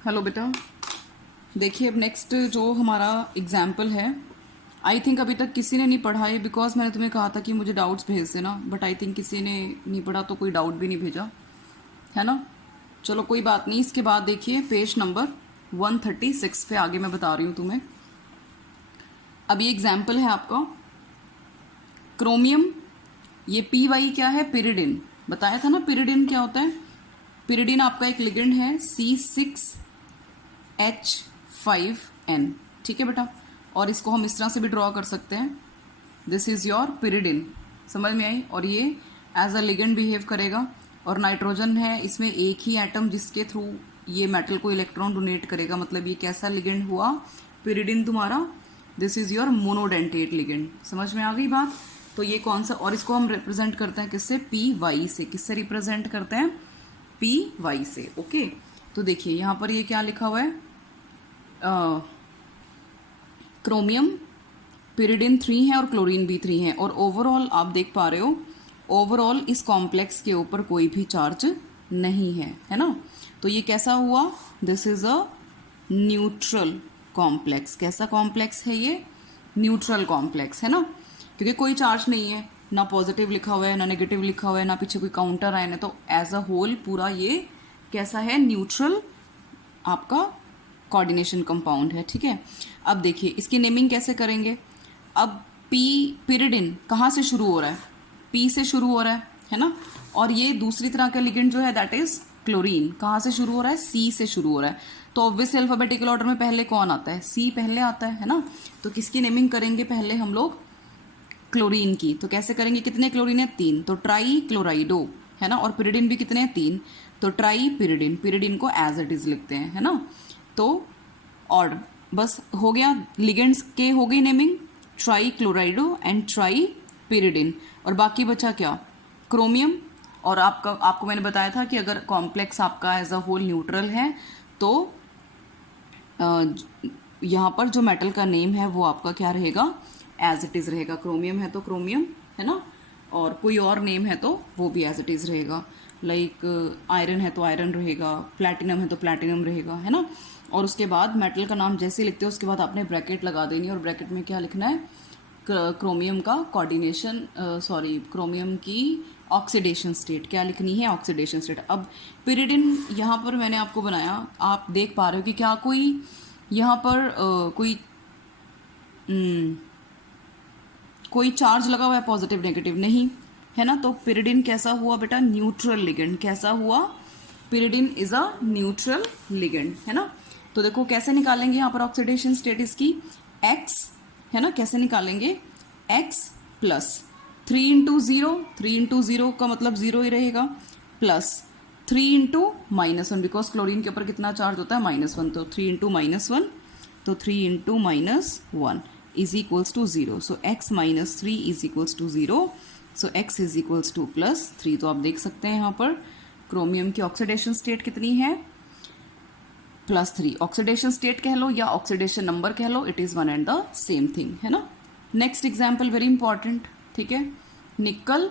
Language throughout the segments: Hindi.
हेलो बेटा, देखिए अब नेक्स्ट जो हमारा एग्जाम्पल है, आई थिंक अभी तक किसी ने नहीं पढ़ा है, बिकॉज मैंने तुम्हें कहा था कि मुझे डाउट्स भेज देना, बट आई थिंक किसी ने नहीं पढ़ा तो कोई डाउट भी नहीं भेजा है ना। चलो कोई बात नहीं, इसके बाद देखिए पेज नंबर 136 पे आगे मैं बता रही हूँ तुम्हें। अब ये एग्जाम्पल है आपका क्रोमियम, ये पी वाई क्या है, पिरिडिन। बताया था ना पिरिडिन क्या होता है। पिरिडिन आपका एक लिगेंड है C6H5N, ठीक है बेटा। और इसको हम इस तरह से भी ड्रॉ कर सकते हैं, दिस इज योर पिरिडिन। समझ में आई। और ये एज अ लिगेंड बिहेव करेगा, और नाइट्रोजन है इसमें एक ही एटम जिसके थ्रू ये मेटल को इलेक्ट्रॉन डोनेट करेगा, मतलब ये कैसा लिगेंड हुआ, पिरिडिन तुम्हारा। This is your monodentate ligand. समझ में आ गई बात। तो ये कौन सा, और इसको हम रिप्रेजेंट करते हैं किससे, पी वाई से। किससे रिप्रेजेंट करते हैं, पी वाई से। ओके, तो देखिए यहाँ पर ये क्या लिखा हुआ है, क्रोमियम पिरिडिन 3 है और क्लोरीन भी 3 है, और ओवरऑल आप देख पा रहे हो, ओवरऑल इस कॉम्प्लेक्स के ऊपर कोई भी चार्ज नहीं है ना। तो ये कैसा हुआ, this is a neutral complex. कैसा कॉम्प्लेक्स है ये, न्यूट्रल कॉम्प्लेक्स है ना, क्योंकि कोई चार्ज नहीं है, ना पॉजिटिव लिखा हुआ है ना नेगेटिव लिखा हुआ है, ना पीछे कोई काउंटर आए ना, तो एज अ होल पूरा ये कैसा है, न्यूट्रल आपका कोऑर्डिनेशन कंपाउंड है, ठीक है। अब देखिए इसकी नेमिंग कैसे करेंगे। अब पी पिरिडिन कहाँ से शुरू हो रहा है, पी से शुरू हो रहा है ना। और ये दूसरी तरह का लिगेंड जो है दैट इज क्लोरीन, कहाँ से शुरू हो रहा है, सी से शुरू हो रहा है। तो ऑब्वियसली अल्फाबेटिकल ऑर्डर में पहले कौन आता है, सी पहले आता है ना। तो किसकी नेमिंग करेंगे पहले हम लोग, क्लोरीन की। तो कैसे करेंगे, कितने क्लोरीन है, 3, तो ट्राई क्लोराइडो है ना। और पिरिडिन भी कितने हैं, 3, तो ट्राई पिरिडिन। पिरिडिन को एज इट इज लिखते हैं है ना। तो और बस हो गया, लिगेंड्स के हो गई naming, try क्लोराइडो and try pyridine. और बाकी बचा क्या, क्रोमियम। और आपको मैंने बताया था कि अगर कॉम्प्लेक्स आपका एज अ होल न्यूट्रल है तो यहाँ पर जो मेटल का नेम है वो आपका क्या रहेगा, एज इट इज रहेगा। क्रोमियम है तो क्रोमियम है ना, और कोई और नेम है तो वो भी एज इट इज रहेगा। लाइक आयरन है तो आयरन रहेगा, प्लैटिनम है तो प्लैटिनम रहेगा है ना। और उसके बाद मेटल का नाम जैसे लिखते हो उसके बाद आपने ब्रैकेट लगा देनी है, और ब्रैकेट में क्या लिखना है, क्रोमियम का कोऑर्डिनेशन, सॉरी क्रोमियम की ऑक्सीडेशन स्टेट क्या लिखनी है, ऑक्सीडेशन स्टेट। अब पिरिडिन यहाँ पर मैंने आपको बनाया, आप देख पा रहे हो कि क्या कोई यहाँ पर कोई चार्ज लगा हुआ है, पॉजिटिव नेगेटिव नहीं है ना। तो पिरिडिन कैसा हुआ बेटा, न्यूट्रल लिगेंड। कैसा हुआ, pyridine is a neutral ligand है ना। तो देखो कैसे निकालेंगे यहाँ पर ऑक्सीडेशन स्टेट इसकी, X है ना। कैसे निकालेंगे, X प्लस 3 इंटू 0, 3 इंटू 0 का मतलब 0 ही रहेगा, प्लस 3 इंटू -1, बिकॉज क्लोरीन के ऊपर कितना चार्ज होता है, -1, तो 3 इंटू -1, तो 3 into -1 is equals to 0. So x minus 3 is equals to 0. So x is equals to plus 3. तो आप देख सकते हैं यहाँ पर क्रोमियम की ऑक्सीडेशन स्टेट कितनी है, +3। ऑक्सीडेशन स्टेट कह लो या ऑक्सीडेशन नंबर कह लो, it is one and the same thing है ना। नेक्स्ट एग्जाम्पल वेरी इंपॉर्टेंट, ठीक है। निकल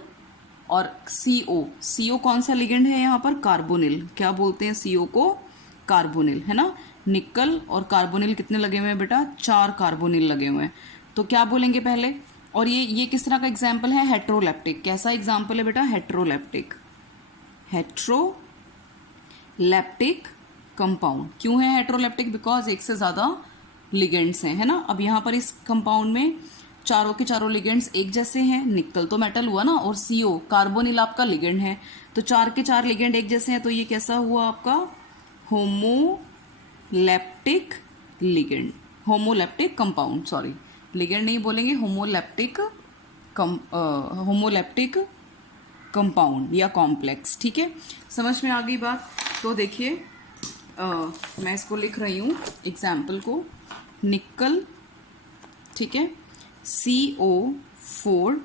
और CO, CO कौन सा लिगेंड है यहाँ पर, कार्बोनिल। क्या बोलते हैं CO को, कार्बोनिल है ना। निकल और कार्बोनिल कितने लगे हुए हैं बेटा, 4 कार्बोनिल लगे हुए हैं। तो क्या बोलेंगे पहले, और ये किस तरह का एग्जाम्पल है, हेट्रोलैप्टिक। कैसा एग्जाम्पल है बेटा, हेट्रोलैप्टिक, हेट्रोलैप्टिक कंपाउंड। क्यों है हेट्रोलैप्टिक, बिकॉज एक से ज़्यादा लिगेंड्स हैं है ना। अब यहाँ पर इस कंपाउंड में चारों के चारों लिगेंड्स एक जैसे हैं, निकल तो मेटल हुआ ना, और CO कार्बोनिल आपका लिगेंड है, तो 4 के 4 लिगेंड एक जैसे हैं, तो ये कैसा हुआ आपका homoleptic ligand, homoleptic compound, sorry ligand नहीं बोलेंगे, होमोलैप्टिक कंपाउंड या कॉम्प्लेक्स, ठीक है। समझ में आ गई बात। तो देखिए मैं इसको लिख रही हूँ एग्जाम्पल को, निकल, ठीक है, CO4,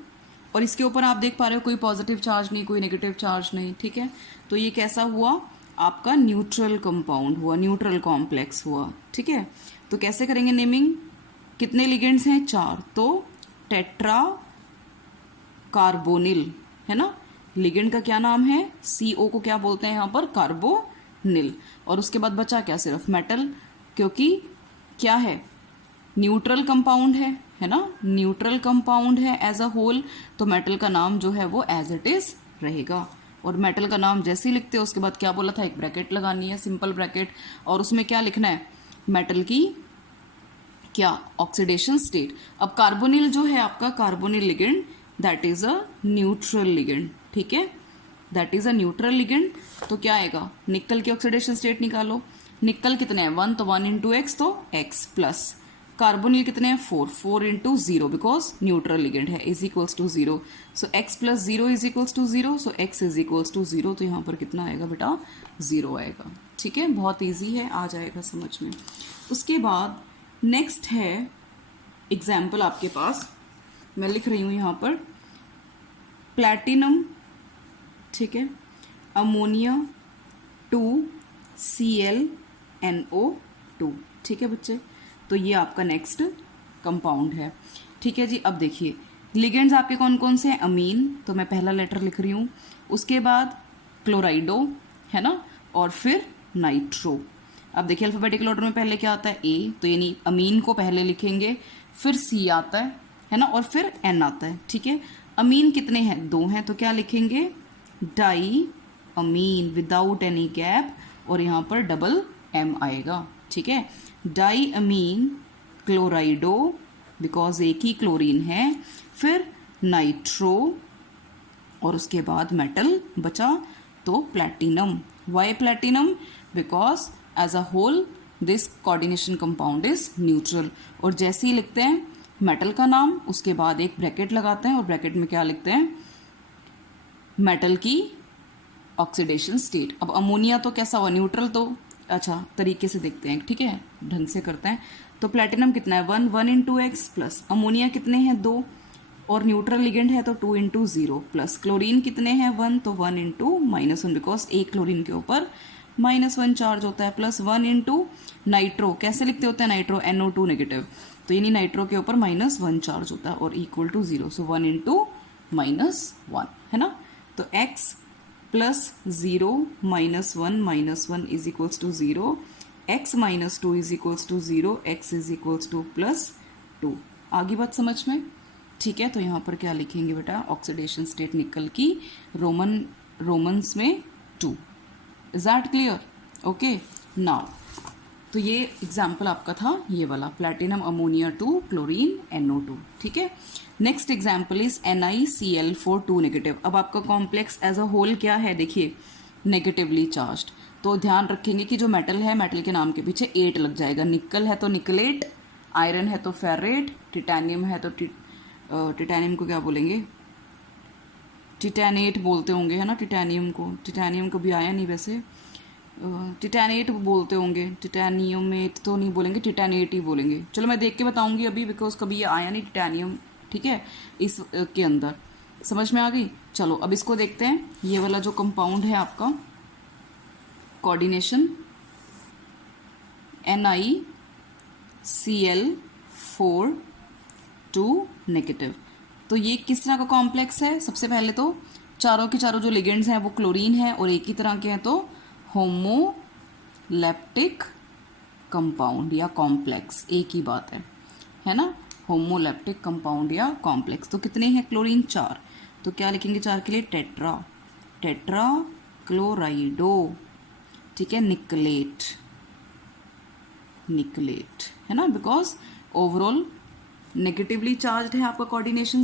और इसके ऊपर आप देख पा रहे हो कोई पॉजिटिव चार्ज नहीं, कोई नेगेटिव चार्ज नहीं, ठीक है। तो ये कैसा हुआ आपका, न्यूट्रल कंपाउंड हुआ, न्यूट्रल कॉम्प्लेक्स हुआ, ठीक है। तो कैसे करेंगे नेमिंग, कितने लिगेंड्स हैं, 4, तो टेट्रा कार्बोनिल है ना। लिगेंड का क्या नाम है, CO को क्या बोलते हैं यहाँ पर, कार्बोनिल नील। और उसके बाद बचा क्या, सिर्फ मेटल, क्योंकि क्या है, न्यूट्रल कंपाउंड है ना, न्यूट्रल कंपाउंड है एज अ होल, तो मेटल का नाम जो है वो एज इट इज रहेगा। और मेटल का नाम जैसे ही लिखते हो उसके बाद क्या बोला था, एक ब्रैकेट लगानी है, सिंपल ब्रैकेट, और उसमें क्या लिखना है, मेटल की क्या, ऑक्सीडेशन स्टेट। अब कार्बोनिल जो है आपका, carbonyl ligand, that is a neutral ligand, ठीक है, that is a neutral ligand. तो क्या आएगा, निकल की ऑक्सीडेशन स्टेट निकालो, निकल कितने हैं 1, तो 1 इंटू एक्स, तो x प्लस कार्बोनिल कितने हैं 4, 4 into zero, because neutral ligand है, is equals to zero, so x plus zero is equals to zero, so x is equals to zero, तो यहाँ पर कितना आएगा बेटा, जीरो आएगा, ठीक है, बहुत ईजी है, आ जाएगा समझ में। उसके बाद नेक्स्ट है एग्जाम्पल आपके पास, मैं लिख रही हूँ यहाँ पर, प्लैटिनम, ठीक है, अमोनिया 2Cl NO2, ठीक है बच्चे, तो ये आपका नेक्स्ट कंपाउंड है, ठीक है जी। अब देखिए लिगेंड्स आपके कौन कौन से हैं, अमीन, तो मैं पहला लेटर लिख रही हूँ, उसके बाद क्लोराइडो, है ना, और फिर नाइट्रो। अब देखिए अल्फाबेटिकल ऑर्डर में पहले क्या आता है, ए, तो यानी अमीन को पहले लिखेंगे, फिर सी आता है ना, और फिर एन आता है, ठीक है। अमीन कितने हैं, 2 हैं, तो क्या लिखेंगे, डाई अमीन विदाउट एनी गैप, और यहाँ पर डबल एम आएगा, ठीक है, डाई अमीन क्लोराइडो, बिकॉज एक ही क्लोरीन है, फिर नाइट्रो, और उसके बाद मेटल बचा, तो platinum. Why platinum, because as a whole this coordination compound is neutral. और जैसे ही लिखते हैं मेटल का नाम, उसके बाद एक ब्रैकेट लगाते हैं, और ब्रैकेट में क्या लिखते हैं, मेटल की ऑक्सीडेशन स्टेट। अब अमोनिया तो कैसा हुआ, न्यूट्रल, तो अच्छा तरीके से देखते हैं, ठीक है, ढंग से करते हैं। तो प्लैटिनम कितना है 1, 1 इंटू एक्स, प्लस अमोनिया कितने हैं 2, और न्यूट्रल लिगेंड है तो 2 इंटू जीरो, प्लस क्लोरीन कितने हैं 1, तो 1 इंटू -1, बिकॉज एक क्लोरीन के ऊपर -1 चार्ज होता है, प्लस 1 इंटू नाइट्रो, कैसे लिखते होते हैं नाइट्रो, NO2 नेगेटिव, तो यानी नाइट्रो के ऊपर -1 चार्ज होता है, और equal to zero, so 1 into -1, है ना, तो x plus 0 -1 is equals to 0, x -2 is equals to 0, x is equals to +2। आगे बात समझ में, ठीक है। तो यहाँ पर क्या लिखेंगे बेटा, ऑक्सीडेशन स्टेट निकल की रोमन्स में 2, is that clear, okay. Now तो ये एग्जाम्पल आपका था ये वाला, प्लैटिनम अमोनिया 2 क्लोरीन NO2, ठीक है। Next example is NiCl4 2 negative. अब आपका कॉम्प्लेक्स एज अ होल क्या है, देखिए नेगेटिवली चार्ज्ड, तो ध्यान रखेंगे कि जो मेटल है, मेटल के नाम के पीछे 8 लग जाएगा, निकल है तो निकलेट, आयरन है तो फेरेट, टिटेनियम है तो टिटेनियम को क्या बोलेंगे, टिटेनेट बोलते होंगे, है ना, टिटेनियम को भी आया नहीं वैसे, टिटेनेट बोलते होंगे, टिटेनियमेट तो नहीं बोलेंगे, टिटेनेट ही बोलेंगे, चलो मैं देख के बताऊंगी अभी, बिकॉज कभी ये आया नहीं टिटेनियम, ठीक है, इस के अंदर समझ में आ गई। चलो अब इसको देखते हैं, ये वाला जो कंपाउंड है आपका कोऑर्डिनेशन NiCl4 2 नेगेटिव, तो ये किस तरह का कॉम्प्लेक्स है, सबसे पहले तो चारों के चारों जो लिगेंड्स हैं वो क्लोरीन है और एक ही तरह के हैं, तो होमोलैप्टिक कंपाउंड या कॉम्प्लेक्स, एक ही बात है ना, होमोलैप्टिक कंपाउंड या कॉम्प्लेक्स। तो कितने हैं क्लोरीन 4, तो क्या लिखेंगे 4 के लिए, टेट्रा क्लोराइडो, ठीक है, निकलेट, है ना, बिकॉज ओवरऑल नेगेटिवली चार्ज्ड है आपका कोऑर्डिनेशन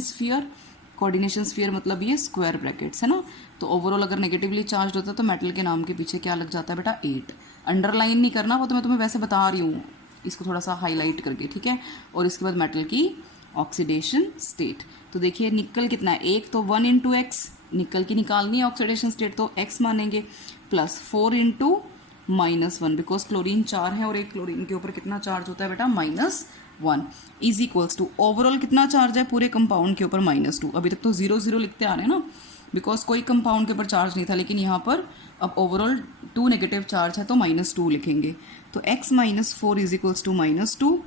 स्फीयर मतलब ये स्क्वायर ब्रैकेट्स है ना, तो ओवरऑल अगर नेगेटिवली चार्ज होता है तो मेटल के नाम के पीछे क्या लग जाता है बेटा 8, अंडरलाइन नहीं करना, वो तो मैं तुम्हें वैसे बता रही हूँ, इसको थोड़ा सा हाईलाइट करके, ठीक है। और इसके बाद मेटल की ऑक्सीडेशन स्टेट, तो देखिए निकल कितना है 1, तो 1 इंटू एक्स, निकल की निकालनी है ऑक्सीडेशन स्टेट तो x मानेंगे, प्लस 4 इंटू -1, बिकॉज क्लोरीन 4 है और एक क्लोरीन के ऊपर कितना चार्ज होता है बेटा -1, इज इक्वल्स टू ओवरऑल कितना चार्ज है पूरे कंपाउंड के ऊपर -2। अभी तक तो 0 0 लिखते आ रहे हैं ना, बिकॉज कोई कंपाउंड के ऊपर चार्ज नहीं था, लेकिन यहाँ पर अब ओवरऑल 2 नेगेटिव चार्ज है तो -2 लिखेंगे, तो x -4 is equals to -2,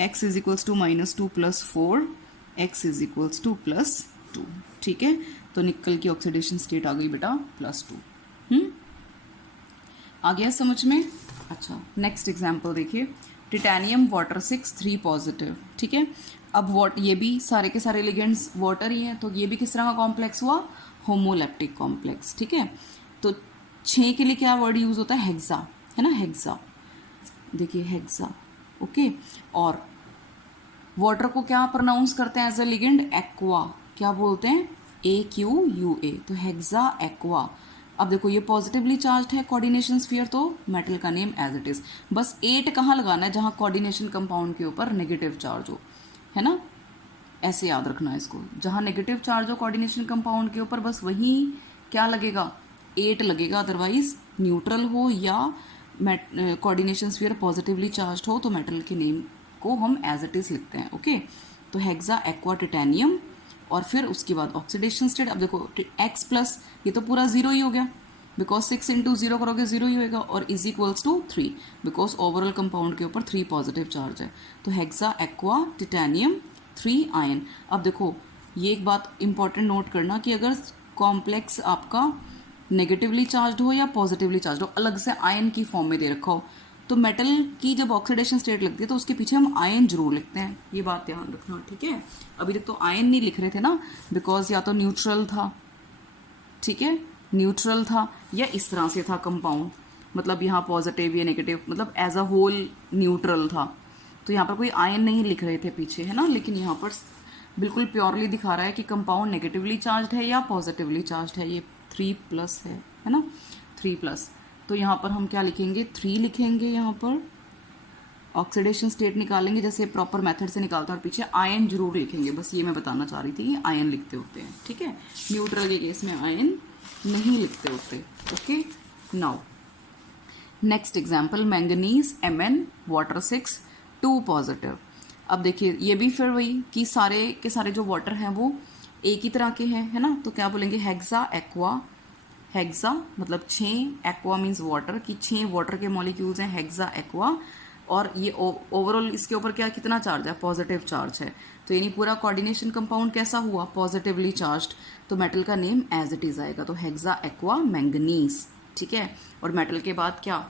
x is equals to -2 plus 4, x is equals to +2, ठीक है। तो निकल की ऑक्सीडेशन स्टेट आ गई बेटा +2। आ गया समझ में? अच्छा, नेक्स्ट एग्जाम्पल देखिए, टिटेनियम वाटर 6 3 पॉजिटिव, ठीक है। अब ये भी सारे के सारे लिगेंड्स वाटर ही हैं, तो ये भी किस तरह का कॉम्प्लेक्स हुआ? होमोलैप्टिक कॉम्प्लेक्स, ठीक है। तो 6 के लिए क्या वर्ड यूज होता है? हेक्सा, है ना, हेक्सा, देखिए हेक्सा, ओके। और वाटर को क्या प्रोनाउंस करते हैं एज अ लिगेंड? एक्वा, क्या बोलते हैं? AQUA, तो हेक्सा एक्वा। अब देखो ये पॉजिटिवली चार्ज है कोऑर्डिनेशन स्फीयर, तो मेटल का नेम एज इट इज। बस 8 कहाँ लगाना है? जहां कोऑर्डिनेशन कंपाउंड के ऊपर नेगेटिव चार्ज हो, है ना, ऐसे याद रखना है इसको। जहां नेगेटिव चार्ज हो कोऑर्डिनेशन कंपाउंड के ऊपर, बस वहीं क्या लगेगा? 8 लगेगा। अदरवाइज न्यूट्रल हो या कोऑर्डिनेशन स्फीयर पॉजिटिवली चार्ज हो तो मेटल के नेम को हम एज इट इज लिखते हैं, ओके। तो हेक्सा एक्वा टिटेनियम, और फिर उसके बाद ऑक्सीडेशन स्टेट। अब देखो x प्लस, ये तो पूरा 0 ही हो गया, बिकॉज 6 इंटू 0 करोगे 0 ही होएगा, और is equals to 3, because overall compound के ऊपर 3 पॉजिटिव चार्ज है। तो हेक्सा एक्वा टिटेनियम 3 आयन। अब देखो ये एक बात इंपॉर्टेंट नोट करना कि अगर कॉम्प्लेक्स आपका नेगेटिवली चार्ज हो या पॉजिटिवली चार्ज हो, अलग से आयन की फॉर्म में दे रखा हो, तो मेटल की जब ऑक्सीडेशन स्टेट लगती है तो उसके पीछे हम आयन जरूर लिखते हैं, ये बात ध्यान रखना, ठीक है। अभी तक तो आयन नहीं लिख रहे थे ना, बिकॉज या तो न्यूट्रल था, ठीक है, न्यूट्रल था, या इस तरह से था कंपाउंड, मतलब यहाँ पॉजिटिव या नेगेटिव, मतलब एज अ होल न्यूट्रल था, तो यहाँ पर कोई आयन नहीं लिख रहे थे पीछे, है ना। लेकिन यहाँ पर बिल्कुल प्योरली दिखा रहा है कि कंपाउंड नेगेटिवली चार्ज है या पॉजिटिवली चार्ज है। ये 3 प्लस है ना, 3 प्लस। तो यहाँ पर हम क्या लिखेंगे? 3 लिखेंगे। यहाँ पर ऑक्सीडेशन स्टेट निकालेंगे जैसे प्रॉपर मेथड से निकालते हैं, और पीछे आयन जरूर लिखेंगे। बस ये मैं बताना चाह रही थी, ये आयन लिखते होते हैं, ठीक है। न्यूट्रल के केस में आयन नहीं लिखते होते, okay. Now next example, manganese Mn water 6 2 positive. अब देखिए ये भी फिर वही कि सारे के सारे जो वाटर हैं वो एक ही तरह के हैं, है ना। तो क्या बोलेंगे? हेक्सा एक्वा, हेक्सा मतलब 6, एक्वा मीन्स वाटर, कि 6 वाटर के मॉलिक्यूल्स हैं हेक्सा एक्वा, और ये ओवरऑल इसके ऊपर क्या कितना चार्ज है? पॉजिटिव चार्ज है। तो यानी पूरा कोऑर्डिनेशन कंपाउंड कैसा हुआ? Positively charged. तो मेटल का नेम एज इट इज आएगा, तो हेक्सा एक्वा मैंगनीज, ठीक है। और मेटल के बाद क्या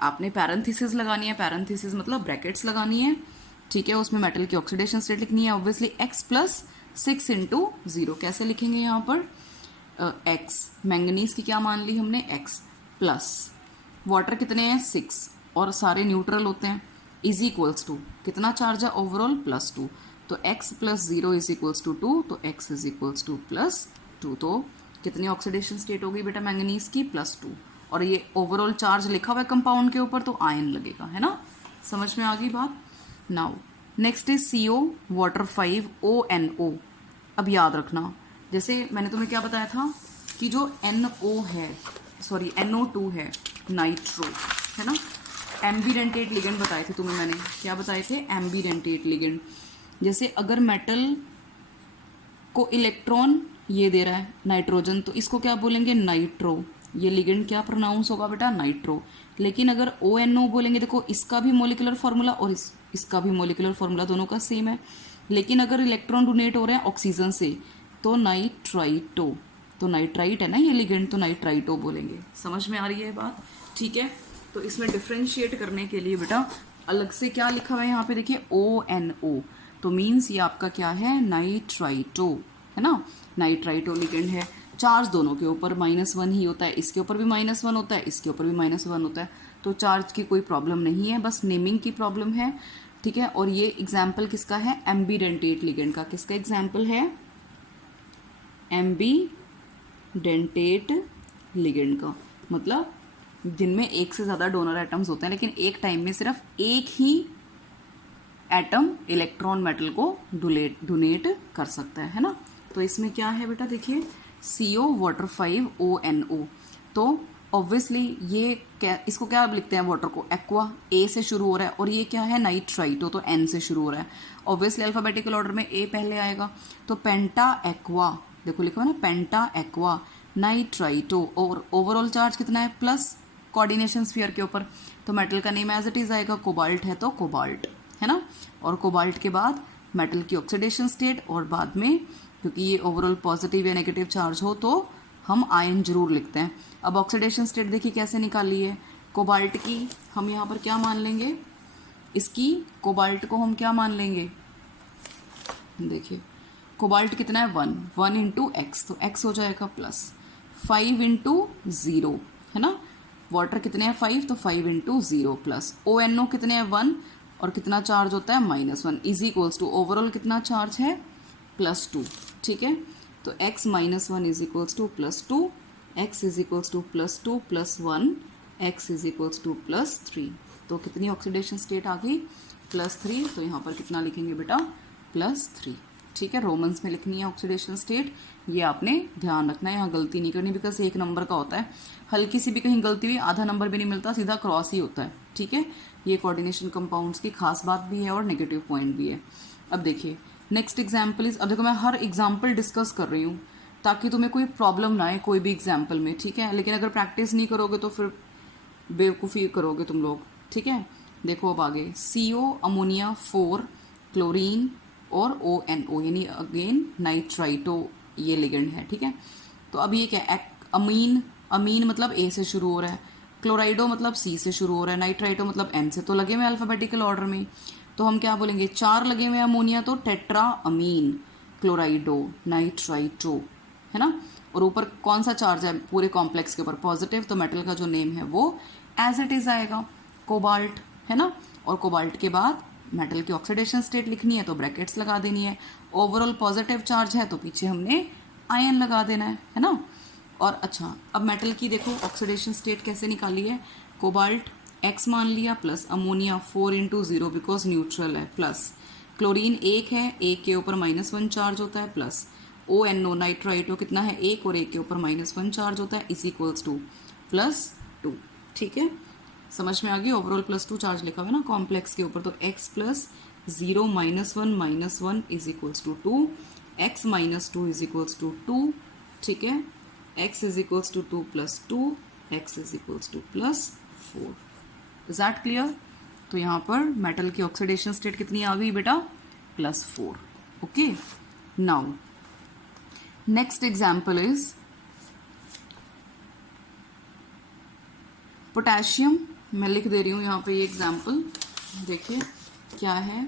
आपने पैरेंथेसिस लगानी है, पैरेंथेसिस मतलब ब्रैकेट्स लगानी है, ठीक है। उसमें मेटल की ऑक्सीडेशन स्टेट लिखनी है, ऑब्वियसली x प्लस 6 इंटू 0। कैसे लिखेंगे यहाँ पर? x, मैंगनीज की क्या मान ली हमने? x प्लस वाटर कितने हैं? 6, और सारे न्यूट्रल होते हैं, इज इक्वल्स टू कितना चार्ज है ओवरऑल? +2। तो x plus 0 is equals to 2, तो x इज इक्वल्स टू +2। तो कितनी ऑक्सीडेशन स्टेट हो गई बेटा मैंगनीज की? +2। और ये ओवरऑल चार्ज लिखा हुआ है कंपाउंड के ऊपर, तो आयन लगेगा, है ना। समझ में आ गई बात? Now next is CO water 5 ONO। अब याद रखना, जैसे मैंने तुम्हें क्या बताया था कि जो NO है, सॉरी NO2 है, नाइट्रो, है ना। एम्बीडेंटेट लिगेंड बताए थे तुम्हें मैंने, क्या बताए थे? Ambidentate ligand. जैसे अगर मेटल को इलेक्ट्रॉन ये दे रहा है नाइट्रोजन, तो इसको क्या बोलेंगे? नाइट्रो। ये लिगेंड क्या प्रोनाउंस होगा बेटा? नाइट्रो। लेकिन अगर ONO बोलेंगे, देखो इसका भी मोलिकुलर फॉर्मूला और इसका भी मोलिकुलर फॉर्मूला दोनों का सेम है, लेकिन अगर इलेक्ट्रॉन डोनेट हो रहे हैं ऑक्सीजन से तो नाइट्राइटो। तो नाइट्राइट है ना ये लिगेंड, तो नाइट्राइटो बोलेंगे। समझ में आ रही है बात? ठीक है। तो इसमें डिफ्रेंशिएट करने के लिए बेटा अलग से क्या लिखा हुआ है यहाँ पे देखिए? ONO। तो मीन्स ये आपका क्या है? नाइट्राइटो, है ना। नाइट्राइटो लिगेंड है। चार्ज दोनों के ऊपर -1 ही होता है, इसके ऊपर भी -1 होता है, इसके ऊपर भी -1 होता है। तो चार्ज की कोई प्रॉब्लम नहीं है, बस नेमिंग की प्रॉब्लम है, ठीक है। और ये एग्जाम्पल किसका है? एम्बीडेंटेट लिगेंड का। किसका एग्जाम्पल है? एम्बीडेंटेट लिगेंड का। मतलब जिनमें एक से ज़्यादा डोनर एटम्स होते हैं, लेकिन एक टाइम में सिर्फ एक ही एटम इलेक्ट्रॉन मेटल को डोनेट कर सकता है ना। तो इसमें क्या है बेटा? देखिए CO वाटर 5 ONO। तो ऑब्वियसली ये क्या, इसको क्या लिखते हैं? वाटर को एक्वा, A से शुरू हो रहा है, और ये क्या है? नाइट्राइटो, तो N से शुरू हो रहा है। ऑब्वियसली अल्फाबेटिकल ऑर्डर में A पहले आएगा, तो पेंटा एक्वा, देखो लिखा है ना, पेंटा एक्वा नाइट्राइटो। और ओवरऑल चार्ज कितना है? प्लस कोऑर्डिनेशन स्फीयर के ऊपर, तो मेटल का नेम एज इट इज आएगा। कोबाल्ट है तो कोबाल्ट, है ना। और कोबाल्ट के बाद मेटल की ऑक्सीडेशन स्टेट, और बाद में क्योंकि ये ओवरऑल पॉजिटिव या नेगेटिव चार्ज हो तो हम आयन जरूर लिखते हैं। अब ऑक्सीडेशन स्टेट देखिए कैसे निकाली है। कोबाल्ट की हम यहाँ पर क्या मान लेंगे, इसकी कोबाल्ट को हम क्या मान लेंगे, देखिए कोबाल्ट कितना है 1, 1 इंटू एक्स, तो एक्स हो जाएगा प्लस 5 इंटू 0, है ना। वाटर कितने हैं 5, तो 5 इंटू 0 प्लस ONO कितने हैं 1 और कितना चार्ज होता है -1 इज इक्वल्स टू ओवरऑल कितना चार्ज है +2, ठीक है। तो x -1 is equals to +2, x is equals to +2 + 1, x is equals to +3। तो कितनी ऑक्सीडेशन स्टेट आ गई +3। तो यहाँ पर कितना लिखेंगे बेटा +3, ठीक है। रोमन्स में लिखनी है ऑक्सीडेशन स्टेट, ये आपने ध्यान रखना है, यहाँ गलती नहीं करनी, बिकॉज 1 नंबर का होता है, हल्की सी भी कहीं गलती हुई आधा नंबर भी नहीं मिलता, सीधा क्रॉस ही होता है, ठीक है। ये कोऑर्डिनेशन कंपाउंड्स की खास बात भी है और नेगेटिव पॉइंट भी है। अब देखिए नेक्स्ट एग्जाम्पल इज, अब देखो मैं हर एग्जाम्पल डिस्कस कर रही हूँ ताकि तुम्हें कोई प्रॉब्लम ना आए कोई भी एग्जाम्पल में, ठीक है। लेकिन अगर प्रैक्टिस नहीं करोगे तो फिर बेवकूफ़ी करोगे तुम लोग, ठीक है। देखो अब आगे CO अमोनिया 4 क्लोरीन और ONO यानी अगेन नाइट्राइटो ये लिगेंड है, ठीक है। तो अब ये क्या है, अमीन, अमीन मतलब A से शुरू हो रहा है, क्लोराइडो मतलब C से शुरू हो रहा है, नाइट्राइटो मतलब N से, तो लगे हुए अल्फाबेटिकल ऑर्डर में। तो हम क्या बोलेंगे, 4 लगे हुए अमोनिया तो टेट्रा अमीन क्लोराइडो नाइट्राइटो, है ना। और ऊपर कौन सा चार्ज है पूरे कॉम्प्लेक्स के ऊपर, पॉजिटिव, तो मेटल का जो नेम है वो एज इट इज आएगा कोबाल्ट, है ना। और कोबाल्ट के बाद मेटल की ऑक्सीडेशन स्टेट लिखनी है तो ब्रैकेट्स लगा देनी है, ओवरऑल पॉजिटिव चार्ज है तो पीछे हमने आयन लगा देना है ना। और अच्छा अब मेटल की देखो ऑक्सीडेशन स्टेट कैसे निकाली है, कोबाल्ट x मान लिया plus ammonia 4 into 0 because neutral है, प्लस क्लोरीन 1 है, 1 के ऊपर -1 चार्ज होता है, प्लस ONO नाइट्राइटो कितना है 1 और 1 के ऊपर -1 चार्ज होता है इज इक्वल्स टू +2, ठीक है। समझ में आ गई, ओवरऑल +2 चार्ज लिखा हुआ है ना कॉम्प्लेक्स के ऊपर, तो x plus 0 -1 is equals to 2, x -2 is equals to 2, ठीक है। x is equals to 2 + 2, x is equals to +4। Is that clear. तो यहाँ पर मेटल की ऑक्सीडेशन स्टेट कितनी आ गई बेटा +4, okay. Now next example is potassium, मैं लिख दे रही हूँ यहाँ पे ये एग्जाम्पल, देखिए क्या है।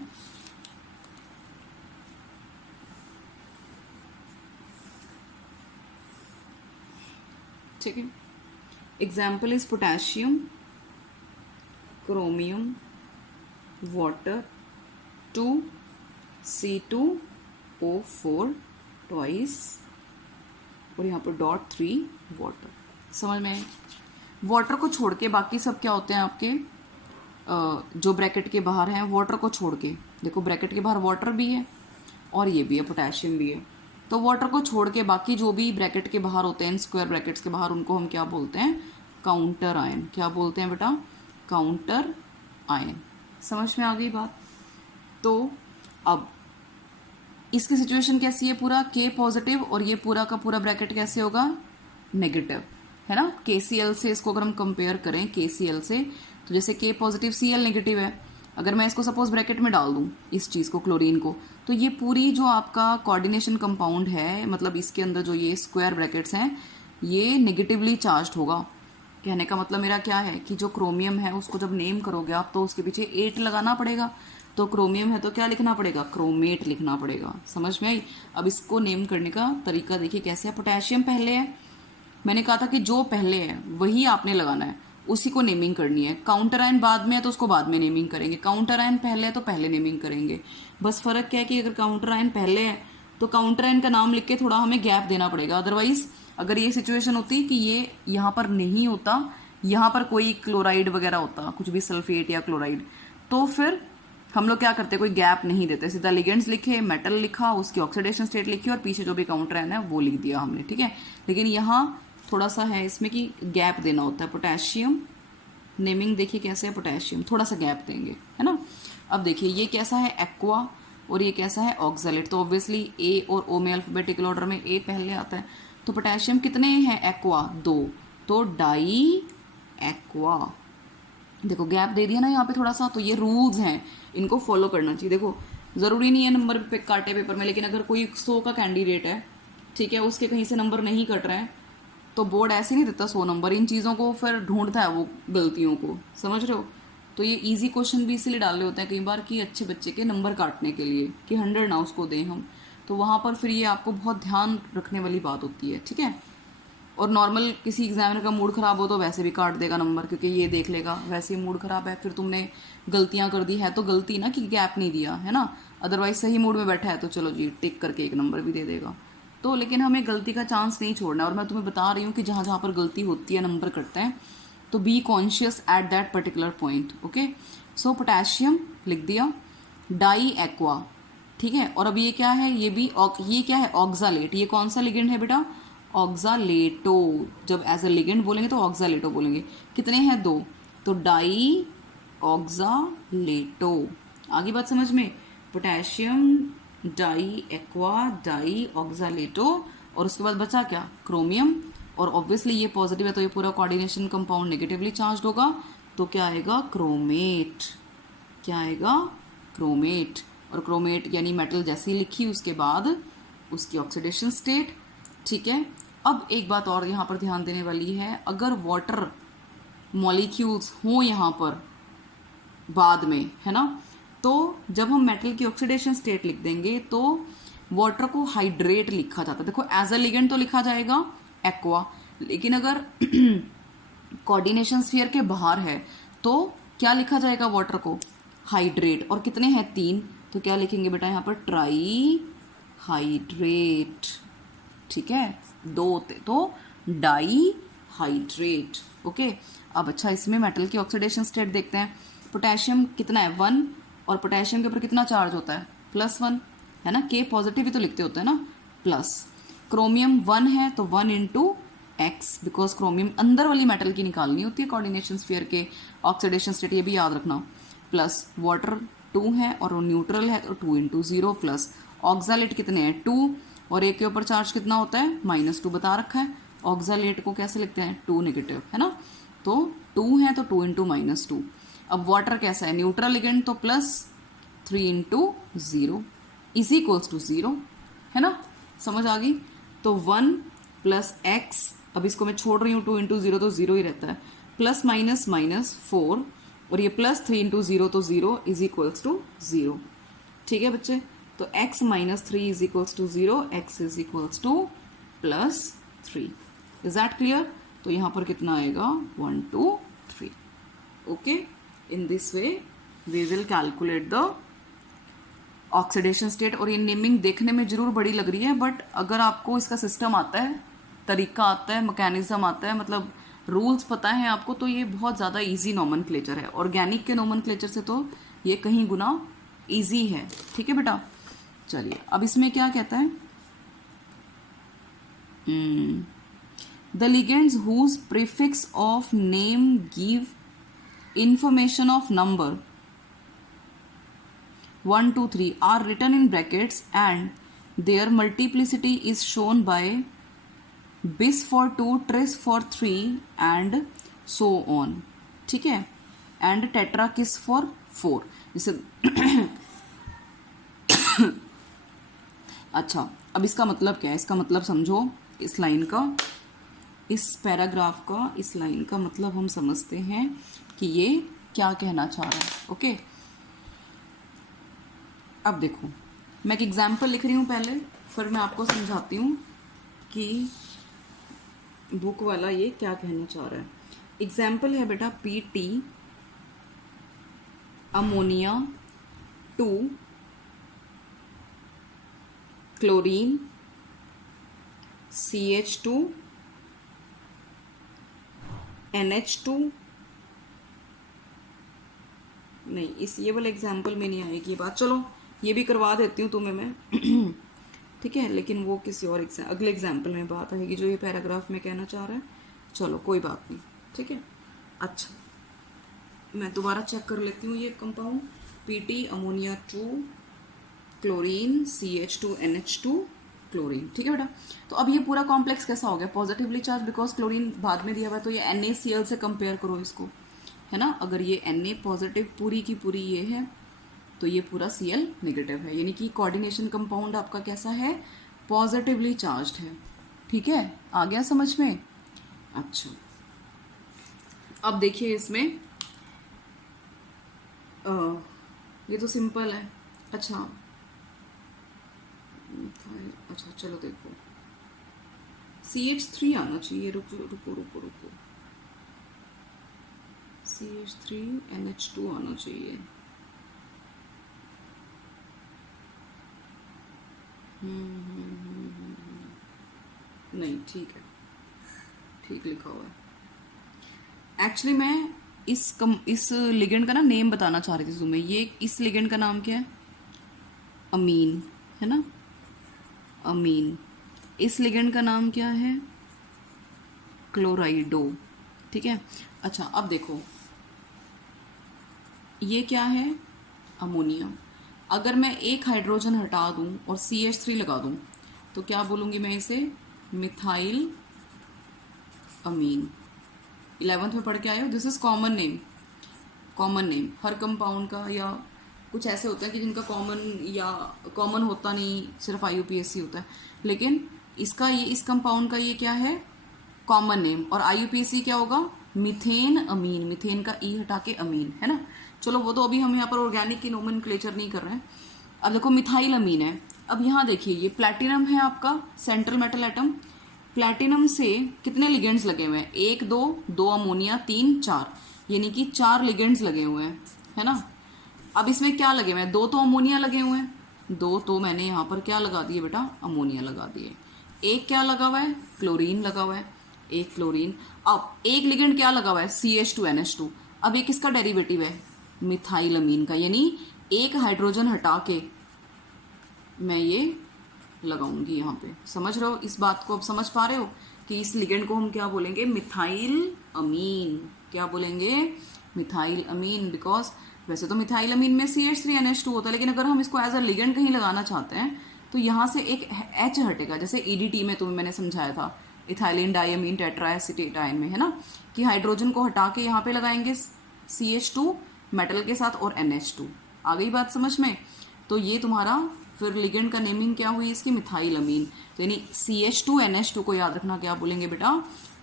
ठीक है, example is potassium, chromium, water 2C2O4 twice और यहाँ पर .3 वाटर। समझ में, वाटर को छोड़ के बाकी सब क्या होते हैं आपके जो ब्रैकेट के बाहर हैं, वाटर को छोड़ के देखो ब्रैकेट के बाहर वाटर भी है और ये भी है पोटेशियम भी है, तो वाटर को छोड़ के बाकी जो भी ब्रैकेट के बाहर होते हैं स्क्वायर ब्रैकेट्स के बाहर, उनको हम क्या बोलते हैं काउंटर आयन। क्या बोलते हैं बेटा काउंटर आयन। समझ में आ गई बात। तो अब इसकी सिचुएशन कैसी है, पूरा K पॉजिटिव और ये पूरा का पूरा ब्रैकेट कैसे होगा नेगेटिव, है ना। KCl से इसको अगर हम कंपेयर करें KCl से, तो जैसे K पॉजिटिव Cl नेगेटिव है, अगर मैं इसको सपोज ब्रैकेट में डाल दूं इस चीज़ को क्लोरीन को, तो ये पूरी जो आपका कोऑर्डिनेशन कंपाउंड है, मतलब इसके अंदर जो ये स्क्वायर ब्रैकेट्स हैं ये नेगेटिवली चार्ज्ड होगा। कहने का मतलब मेरा क्या है कि जो क्रोमियम है उसको जब नेम करोगे आप तो उसके पीछे 8 लगाना पड़ेगा, तो क्रोमियम है तो क्या लिखना पड़ेगा क्रोमेट लिखना पड़ेगा। समझ में आई। अब इसको नेम करने का तरीका देखिए कैसे है। पोटेशियम पहले है, मैंने कहा था कि जो पहले है वही आपने लगाना है, उसी को नेमिंग करनी है। काउंटर आयन बाद में है तो उसको बाद में नेमिंग करेंगे, काउंटर आयन पहले है तो पहले नेमिंग करेंगे। बस फर्क क्या है कि अगर काउंटर आयन पहले है तो काउंटर आयन का नाम लिख के थोड़ा हमें गैप देना पड़ेगा, अदरवाइज अगर ये सिचुएशन होती कि ये यहाँ पर नहीं होता, यहाँ पर कोई क्लोराइड वगैरह होता, कुछ भी सल्फेट या क्लोराइड, तो फिर हम लोग क्या करते, कोई गैप नहीं देते, सीधा लिगेंड्स लिखे, मेटल लिखा, उसकी ऑक्सीडेशन स्टेट लिखी और पीछे जो भी काउंटर आयन है वो लिख दिया हमने, ठीक है। लेकिन यहाँ थोड़ा सा है इसमें कि गैप देना होता है। पोटेशियम नेमिंग देखिए कैसे है, पोटेशियम थोड़ा सा गैप देंगे, है ना। अब देखिए ये कैसा है एक्वा और ये कैसा है ऑक्सैलेट, तो ऑब्वियसली ए और ओ में अल्फाबेटिकल ऑर्डर में ए पहले आता है। तो पोटेशियम कितने हैं एक्वा 2, तो डाई एक्वा, देखो गैप दे दिया ना यहाँ पे थोड़ा सा। तो ये रूल्स हैं, इनको फॉलो करना चाहिए। देखो ज़रूरी नहीं है नंबर पे काटे पेपर में, लेकिन अगर कोई 100 का कैंडिडेट है, ठीक है, उसके कहीं से नंबर नहीं कट रहे हैं तो बोर्ड ऐसे नहीं देता 100 नंबर, इन चीज़ों को फिर ढूंढता है वो गलतियों को, समझ रहे हो। तो ये इजी क्वेश्चन भी इसीलिए डाले होते हैं कई बार कि अच्छे बच्चे के नंबर काटने के लिए, कि 100 ना उसको दें हम। तो वहाँ पर फिर ये आपको बहुत ध्यान रखने वाली बात होती है, ठीक है। और नॉर्मल किसी एग्जामिनर का मूड ख़राब हो तो वैसे भी काट देगा नंबर, क्योंकि ये देख लेगा वैसे ही मूड ख़राब है, फिर तुमने गलतियाँ कर दी है तो गलती ना कि गैप नहीं दिया है ना, अदरवाइज सही मूड में बैठा है तो चलो जी टिक करके एक नंबर भी दे देगा। तो लेकिन हमें गलती का चांस नहीं छोड़ना है, और मैं तुम्हें बता रही हूँ कि जहाँ जहाँ पर गलती होती है नंबर कटते हैं, तो be conscious at that particular point. Okay, so potassium लिख दिया, डाई एक्वा, ठीक है। और अब ये क्या है, ये भी ये क्या है, ऑक्सालेट। ये कौन सा लिगेंड है बेटा, ऑक्सालेटो। जब एज अ लिगेंड बोलेंगे तो ऑक्सालेटो बोलेंगे। कितने हैं, 2, तो डाई ऑक्सालेटो। आगे बात समझ में, पोटेशियम डाई एक्वा डाई ऑक्सालेटो, और उसके बाद बचा क्या, क्रोमियम। और ऑब्वियसली ये पॉजिटिव है तो ये पूरा कोऑर्डिनेशन कंपाउंड नेगेटिवली चार्ज होगा, तो क्या आएगा, क्रोमेट। क्या आएगा, क्रोमेट। और क्रोमेट यानी मेटल जैसी लिखी उसके बाद उसकी ऑक्सीडेशन स्टेट, ठीक है। अब एक बात और यहाँ पर ध्यान देने वाली है, अगर वाटर मॉलिक्यूल्स हों यहाँ पर बाद में, है ना, तो जब हम मेटल की ऑक्सीडेशन स्टेट लिख देंगे तो वाटर को हाइड्रेट लिखा जाता है। देखो एज अ लिगेंड तो लिखा जाएगा एक्वा, लेकिन अगर कोऑर्डिनेशन स्फीयर के बाहर है तो क्या लिखा जाएगा वाटर को, हाइड्रेट। और कितने हैं, 3, तो क्या लिखेंगे बेटा यहाँ पर, ट्राई हाइड्रेट, ठीक है। 2 होते तो डाई हाइड्रेट। ओके, अब अच्छा इसमें मेटल की ऑक्सीडेशन स्टेट देखते हैं। पोटेशियम कितना है, 1, और पोटेशियम के ऊपर कितना चार्ज होता है, +1, है ना, के पॉजिटिव ही तो लिखते होते हैं ना, प्लस। क्रोमियम 1 है तो 1 × X, बिकॉज क्रोमियम अंदर वाली मेटल की निकालनी होती है कोऑर्डिनेशन स्फीयर के ऑक्सीडेशन स्टेट, ये भी याद रखना। प्लस वाटर 2 है और न्यूट्रल है तो 2 × 0 प्लस। ऑक्सालेट कितने हैं, 2, और एक के ऊपर चार्ज कितना होता है, -2 बता रखा है। ऑक्सालेट को कैसे लिखते हैं, 2 नेगेटिव, है ना, तो 2 है तो 2 × -2। अब वाटर कैसा है, न्यूट्रल लिगेंड, तो +3 × 0 इज इक्वल्स टू 0, है ना, समझ आ गई। तो 1 + X, अब इसको मैं छोड़ रही हूँ, 2 × 0 तो 0 ही रहता है, प्लस माइनस -4, और ये +3 × 0 तो 0 इज इक्वल्स टू 0, ठीक है बच्चे। तो x - 3 is equals to 0, x is equals to +3। Is that clear. तो यहाँ पर कितना आएगा, 1 2 3। Okay, in this way we will calculate the oxidation state. और ये नेमिंग देखने में जरूर बड़ी लग रही है, बट अगर आपको इसका सिस्टम आता है, तरीका आता है, मैकेनिज्म आता है, मतलब रूल्स पता है आपको, तो ये बहुत ज़्यादा इजी नोमेनक्लेचर है। ऑर्गेनिक के नोमेनक्लेचर से तो ये कहीं गुना इजी है, ठीक है बेटा। चलिए अब इसमें क्या कहता है, the ligands whose prefix of name give information of number 1 2 3 are written in brackets and their multiplicity is shown by bis for 2, tris for 3 and so on, ठीक है, and tetra kiss for 4। जैसे अच्छा, अब इसका मतलब क्या है, इसका मतलब समझो, इस लाइन का, इस पैराग्राफ का, इस लाइन का मतलब हम समझते हैं कि ये क्या कहना चाह रहा है। ओके, अब देखो मैं एक एग्जाम्पल लिख रही हूँ पहले, फिर मैं आपको समझाती हूँ कि बुक वाला ये क्या कहना चाह रहा है। एग्जाम्पल है बेटा, PT ammonia 2 chlorine CH2 NH2, नहीं इस ये वाले एग्जाम्पल में नहीं आएगी बात, चलो ये भी करवा देती हूँ तुम्हें मैं ठीक है, लेकिन वो किसी और अगले एग्जाम्पल में बात आएगी जो ये पैराग्राफ में कहना चाह रहा है। चलो कोई बात नहीं, ठीक है। अच्छा मैं दोबारा चेक कर लेती हूँ, ये compound PT ammonia 2 chlorine CH2 NH2 chlorine, ठीक है बेटा। तो अब ये पूरा कॉम्प्लेक्स कैसा हो गया, पॉजिटिवली चार्ज, बिकॉज क्लोरीन बाद में दिया हुआ है, तो ये NaCl से कंपेयर करो इसको, है ना। अगर ये Na पॉजिटिव पूरी की पूरी ये है, तो ये पूरा Cl नेगेटिव है, यानी कि कोऑर्डिनेशन कंपाउंड आपका कैसा है, पॉजिटिवली चार्ज्ड है, ठीक है। आ गया समझ में। अच्छा, अब देखिए इसमें अ, ये तो सिंपल है। अच्छा, अच्छा चलो देखो, CH3 आना चाहिए। रुको रुको रुको रुको, CH3NH2 आना चाहिए। नहीं, ठीक है, ठीक लिखा हुआ है। एक्चुअली मैं इस लिगेंड का ना नेम बताना चाह रही थी तुम्हें। ये इस लिगेंड का नाम क्या है? अमीन, है ना, अमीन। इस लिगेंड का नाम क्या है? क्लोराइडो, ठीक है। अच्छा, अब देखो, ये क्या है? अमोनिया। अगर मैं एक हाइड्रोजन हटा दूं और CH3 लगा दूं तो क्या बोलूंगी मैं इसे? मिथाइल अमीन। 11th में पढ़ के आए हो, this is common name. Common name her compound का, या कुछ ऐसे होते हैं कि जिनका कॉमन या कॉमन होता नहीं, सिर्फ IUPAC होता है, लेकिन इसका ये, इस कंपाउंड का ये क्या है? Common name. और IUPAC क्या होगा? मीथेन अमीन। मीथेन का ई हटा के अमीन, है ना। चलो वो तो अभी हम यहाँ पर ऑर्गेनिक की नोमेनक्लेचर नहीं कर रहे हैं। अब देखो मिथाइल अमीन है। अब यहाँ देखिए, ये प्लैटिनम है आपका सेंट्रल मेटल एटम। प्लैटिनम से कितने लिगेंड्स लगे हुए हैं? 1 2, 2 अमोनिया, 3 4, यानी कि 4 लिगेंड्स लगे हुए हैं, है ना। अब इसमें क्या लगे हुए हैं? 2 तो अमोनिया लगे हुए हैं, 2 तो मैंने यहाँ पर क्या लगा दिए बेटा? अमोनिया लगा दिए। एक क्या लगा हुआ है? क्लोरीन लगा हुआ है, एक क्लोरीन। अब एक लिगेंड क्या लगा हुआ है? CH2NH2। अब ये किसका डेरिवेटिव है? मिथाइल अमीन का, यानी एक हाइड्रोजन हटा के मैं ये लगाऊंगी यहाँ पे। समझ रहे हो इस बात को? अब समझ पा रहे हो कि इस लिगेंड को हम क्या बोलेंगे? मिथाइल अमीन। क्या बोलेंगे? Methyl Amin. बिकॉज वैसे तो मिथाइल अमीन में CH3NH2 होता है, लेकिन अगर हम इसको एज अ लिगेंड कहीं लगाना चाहते हैं तो यहाँ से एक H हटेगा। जैसे EDT में तुम्हें मैंने समझाया था, इथाइलिन डाइअमीन टेट्राएसिटेटाइन में, है ना, कि हाइड्रोजन को हटा के यहाँ पे लगाएंगे CH2 मेटल के साथ और NH2। आ गई बात समझ में? तो ये तुम्हारा फिर लिगेंड का नेमिंग क्या हुई इसकी? मिथाइल अमीन। तो यानी CH2NH2 को याद रखना, क्या बोलेंगे बेटा?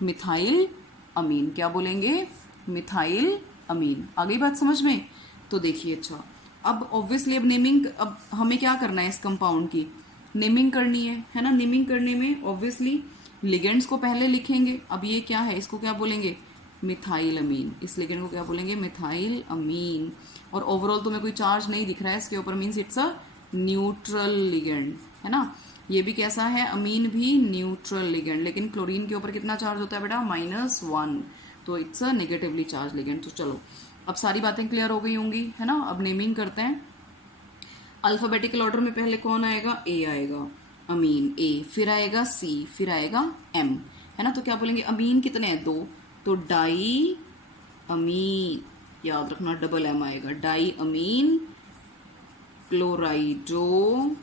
मिथाइल अमीन। क्या बोलेंगे? मिथाइल अमीन। आ गई बात समझ में? तो देखिए, अच्छा, अब ऑब्वियसली अब नेमिंग, अब हमें क्या करना है? इस कंपाउंड की नेमिंग करनी है ना। नेमिंग करने में ऑब्वियसली लिगेंड्स को पहले लिखेंगे। अब ये क्या है? इसको क्या बोलेंगे? मिथाइल अमीन। इस लिगेंड को क्या बोलेंगे? मिथाइल अमीन। और ओवरऑल तुम्हें कोई चार्ज नहीं दिख रहा है इसके ऊपर, means it's a neutral ligand, है ना। ये भी कैसा है? अमीन भी न्यूट्रल लिगेंड। लेकिन क्लोरीन के ऊपर कितना चार्ज होता है बेटा? -1, तो it's a negatively charge ligand. तो चलो, अब सारी बातें क्लियर हो गई होंगी, है ना। अब नेमिंग करते हैं। अल्फाबेटिकल ऑर्डर में पहले कौन आएगा? A आएगा, अमीन A, फिर आएगा C, फिर आएगा M, है ना। तो क्या बोलेंगे? अमीन कितने हैं? 2, तो डाई अमीन, याद रखना डबल M आएगा, डाई अमीन क्लोराइडो,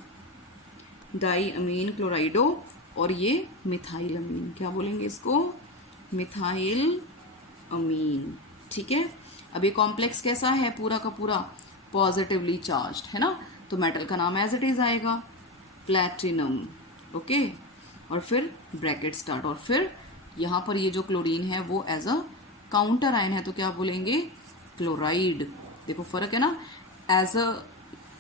डाई अमीन क्लोराइडो। और ये मिथाइल अमीन, क्या बोलेंगे इसको? मिथाइल अमीन, ठीक है। अब ये कॉम्प्लेक्स कैसा है? पूरा का पूरा पॉजिटिवली चार्ज्ड, है ना। तो मेटल का नाम एज इट इज आएगा प्लैटिनम, ओके। और फिर ब्रैकेट स्टार्ट, और फिर यहाँ पर ये जो क्लोरीन है वो एज अ काउंटर आयन है, तो क्या बोलेंगे? क्लोराइड। देखो फर्क है ना। एज अ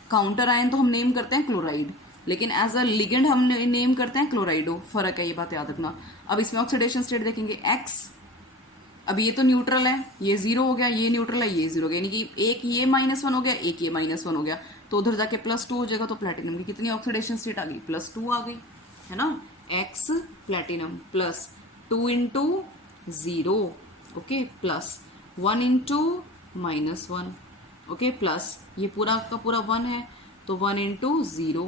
काउंटर आयन तो हम नेम करते हैं क्लोराइड, लेकिन एज अ लिगेंड हम नेम करते हैं क्लोराइडो। फर्क है, ये बात याद रखना। अब इसमें ऑक्सीडेशन स्टेट देखेंगे X। अब ये तो न्यूट्रल है, ये 0 हो गया, ये न्यूट्रल है, ये 0 हो गया, यानी कि एक ये -1 हो गया, एक ये -1 हो गया, तो उधर जाके +2 हो जाएगा। तो प्लेटिनम की कितनी ऑक्सीडेशन स्टेट आ गई? +2 आ गई, है ना। X platinum +2 × 0, okay, +1 × -1, okay, plus ये पूरा का पूरा 1 है, तो 1 × 0,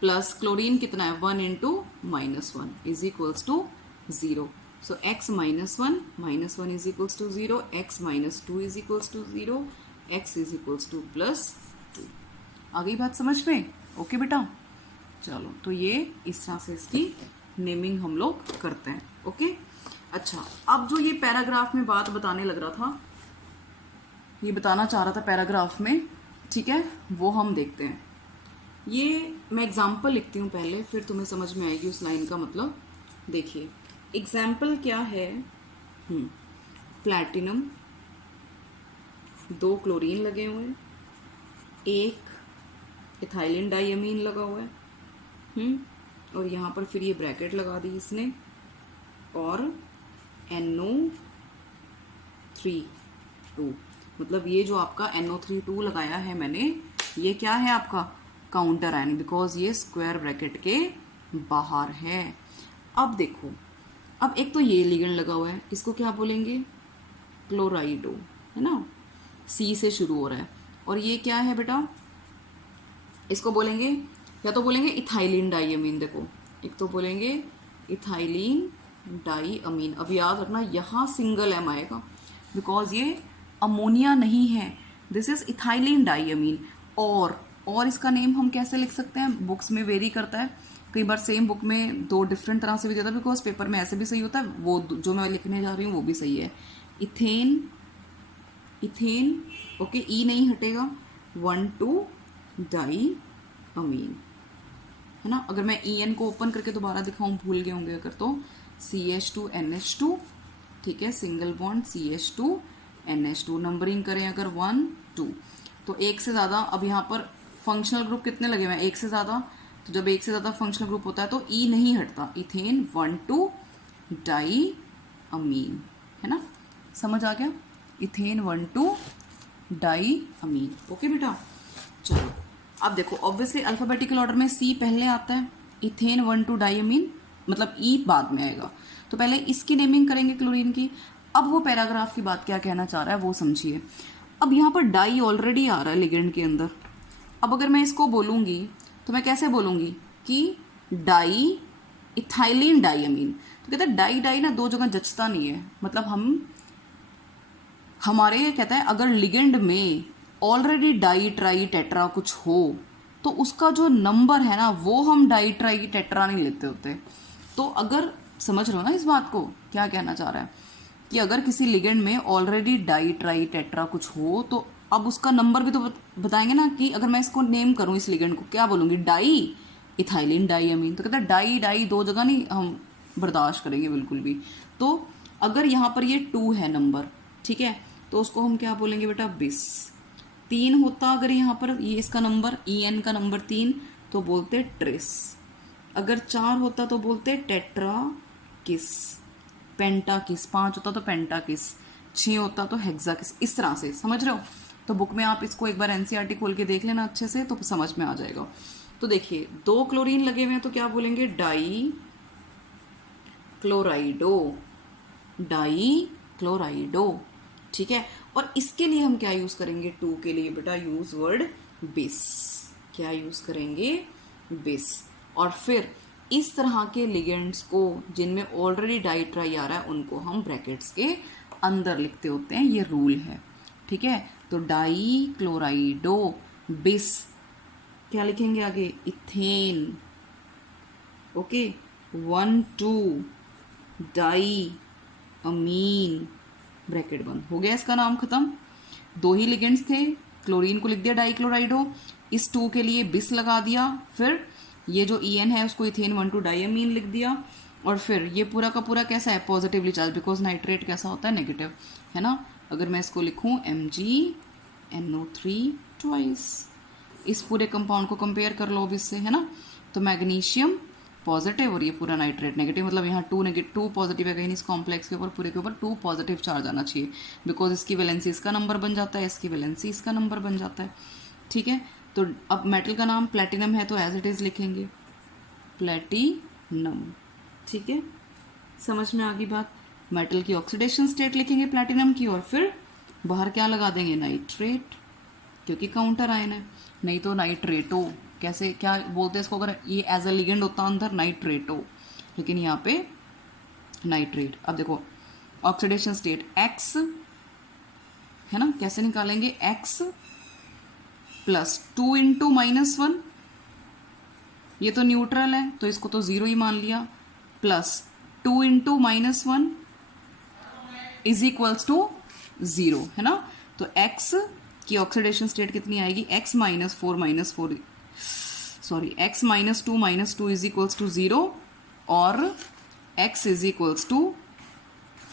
प्लस क्लोरीन कितना है? 1 × -1 is equals to 0। So x -1 is equals to 0, x -2 is equals to 0, x is equals to +2। आ गई बात समझ में? ओके बेटा, चलो, तो ये इस तरह से इसकी नेमिंग हम लोग करते हैं, ओके। अच्छा, अब जो ये पैराग्राफ में बात बताने लग रहा था, ये बताना चाह रहा था पैराग्राफ में, ठीक है, वो हम देखते हैं। ये मैं एग्जाम्पल लिखती हूँ पहले, फिर तुम्हें समझ में आएगी उस लाइन का मतलब। देखिए, एग्जाम्पल क्या है, प्लैटिनम, 2 क्लोरीन लगे हुए हैं, 1 इथाइलिन डाइअमीन लगा हुआ है, और यहाँ पर फिर ये ब्रैकेट लगा दी इसने, और NO32, मतलब ये जो आपका NO32 लगाया है मैंने, ये क्या है आपका काउंटर आयन, बिकॉज ये स्क्वायर ब्रैकेट के बाहर है। अब देखो, अब एक तो ये लिगेंड लगा हुआ है, इसको क्या बोलेंगे, क्लोराइडो, है ना, C से शुरू हो रहा है, और ये क्या है बेटा, इसको बोलेंगे, या तो बोलेंगे इथाइलिन डाइअमीन, देखो एक तो बोलेंगे इथाइलिन डाइअमीन। अब याद रखना यहाँ सिंगल एम आएगा, बिकॉज ये अमोनिया नहीं है, दिस इज इथाइलिन डाइअमीन। और इसका नेम हम कैसे लिख सकते हैं, बुक्स में वेरी करता है, कई बार सेम बुक में 2 डिफरेंट तरह से भी देता है, बिकॉज पेपर में ऐसे भी सही होता है, वो जो मैं लिखने जा रही हूँ वो भी सही है। इथेन, ओके, ई नहीं हटेगा, 1,2-डाइअमीन, है ना। अगर मैं EN को ओपन करके दोबारा दिखाऊं, भूल गए होंगे अगर, तो CH2NH2, ठीक है, सिंगल बॉन्ड CH2NH2, नंबरिंग करें अगर 1 2, तो एक से ज़्यादा, अब यहाँ पर फंक्शनल ग्रुप कितने लगे हुए हैं, एक से ज़्यादा, तो जब एक से ज़्यादा फंक्शनल ग्रुप होता है तो E नहीं हटता, इथेन 1,2-डाइअमीन, है ना, समझ आ गया, इथेन 1,2-डाइअमीन, ओके बेटा। चलो अब देखो, ऑब्वियसली अल्फाबेटिकल ऑर्डर में C पहले आता है, इथेन 1,2-डाइअमीन, मतलब E बाद में आएगा, तो पहले इसकी नेमिंग करेंगे क्लोरीन की। अब वो पैराग्राफ की बात क्या कहना चाह रहा है वो समझिए। अब यहाँ पर डाई ऑलरेडी आ रहा है लिगेंड के अंदर, अब अगर मैं इसको बोलूँगी तो मैं कैसे बोलूँगी कि डाई इथाइलिन डाइअमीन, तो कहते हैं डाई डाई ना 2 जगह जचता नहीं है, मतलब हमारे कहता है अगर लिगेंड में ऑलरेडी डाई ट्राई टेट्रा कुछ हो तो उसका जो नंबर है ना वो हम डाई ट्राई टेट्रा नहीं लेते होते। तो अगर समझ रहे हो ना इस बात को, क्या कहना चाह रहा है कि अगर किसी लिगेंड में ऑलरेडी डाई ट्राई टेट्रा कुछ हो तो अब उसका नंबर भी तो बताएंगे ना, कि अगर मैं इसको नेम करूं इस लिगेंड को, क्या बोलूँगी, डाई इथाइलिन डाइअमीन, तो कहता है डाई डाई 2 जगह नहीं हम बर्दाश्त करेंगे बिल्कुल भी। तो अगर यहाँ पर ये 2 है नंबर, ठीक है, तो उसको हम क्या बोलेंगे बेटा, 20। 3 होता अगर यहाँ पर ये इसका नंबर, EN का नंबर 3, तो बोलते ट्रेस। अगर 4 होता तो बोलते टेट्रा किस, पेंटा किस, 5 होता तो पेंटा किस, 6 होता तो हेक्सा किस, इस तरह से, समझ रहे हो। तो बुक में आप इसको एक बार NCERT खोल के देख लेना अच्छे से, तो समझ में आ जाएगा। तो देखिए 2 क्लोरीन लगे हुए हैं तो क्या बोलेंगे, डाई क्लोराइडो, डाई क्लोराइडो, ठीक है। और इसके लिए हम क्या यूज करेंगे, 2 के लिए बेटा यूज वर्ड बिस, क्या यूज करेंगे, बिस। और फिर इस तरह के लिगेंड्स को जिनमें ऑलरेडी डाई ट्राई आ रहा है उनको हम ब्रैकेट्स के अंदर लिखते होते हैं, ये रूल है, ठीक है। तो डाई क्लोराइडो बिस, क्या लिखेंगे आगे, इथेन, ओके, 1,2-डाइअमीन, ब्रैकेट बंद, हो गया इसका नाम खत्म। 2 ही लिगेंड्स थे, क्लोरीन को लिख दिया डाई क्लोराइडो, इस 2 के लिए बिस लगा दिया, फिर ये जो EN है उसको इथेन 1,2-डाइअमीन लिख दिया, और फिर ये पूरा का पूरा कैसा है, पॉजिटिवली चार्ज, बिकॉज नाइट्रेट कैसा होता है, नेगेटिव, है ना। अगर मैं इसको लिखूं MgNO3 ट्वाइस, इस पूरे कंपाउंड को कंपेयर कर लो अब इससे, है ना, तो मैग्नीशियम पॉजिटिव और ये पूरा नाइट्रेट नेगेटिव, मतलब यहाँ 2 पॉजिटिव है, कहीं इस कॉम्प्लेक्स के ऊपर पूरे के ऊपर 2 पॉजिटिव चार्ज आना चाहिए, बिकॉज इसकी वैलेंसी इसका नंबर बन जाता है, इसकी वैलेंसी इसका नंबर बन जाता है, ठीक है। तो अब मेटल का नाम प्लेटिनम है तो एज इट इज लिखेंगे प्लेटिनम, ठीक है, समझ में आ गई बात। मेटल की ऑक्सीडेशन स्टेट लिखेंगे प्लेटिनम की, और फिर बाहर क्या लगा देंगे, नाइट्रेट, क्योंकि काउंटर आयन है, नहीं तो नाइट्रेटो, कैसे क्या बोलते हैं इसको, अगर ये एज अ लिगेंड होता अंदर नाइट्रेटो, लेकिन यहाँ पे नाइट्रेट। अब देखो ऑक्सीडेशन स्टेट X, है ना, कैसे निकालेंगे, X प्लस 2 इंटू -1, ये तो न्यूट्रल है तो इसको तो 0 ही मान लिया, plus 2 into -1 is equals to 0, है ना। तो X की ऑक्सीडेशन स्टेट कितनी आएगी, X -2 - 2 इज इक्वल्स टू 0, और x इज इक्वल्स टू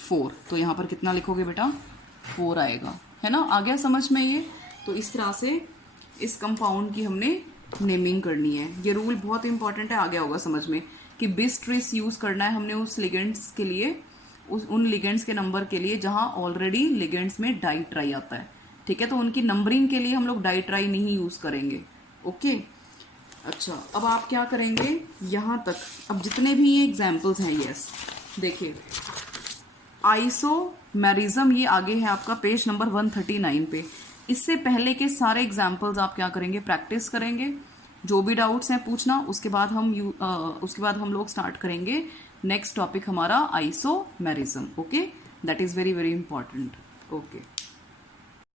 4। तो यहाँ पर कितना लिखोगे बेटा, 4 आएगा, है ना। आ गया समझ में ये। तो इस तरह से इस कंपाउंड की हमने नेमिंग करनी है। ये रूल बहुत इंपॉर्टेंट है, आ गया होगा समझ में कि बिस ट्रेस यूज करना है हमने उस लिगेंड्स के लिए, उन लिगेंड्स के नंबर के लिए जहां ऑलरेडी लिगेंड्स में डाई ट्राई आता है, ठीक है। तो उनकी नंबरिंग के लिए हम लोग डाई ट्राई नहीं यूज करेंगे, ओके। अच्छा, अब आप क्या करेंगे, यहां तक अब जितने भी ये एग्जाम्पल्स हैं, यस देखिए, आइसोमेरिज्म ये आगे है आपका पेज नंबर 139 पे। इससे पहले के सारे एग्जाम्पल्स आप क्या करेंगे, प्रैक्टिस करेंगे। जो भी डाउट्स हैं पूछना, उसके बाद हम लोग स्टार्ट करेंगे नेक्स्ट टॉपिक हमारा isomerism, okay. That is very very important, okay.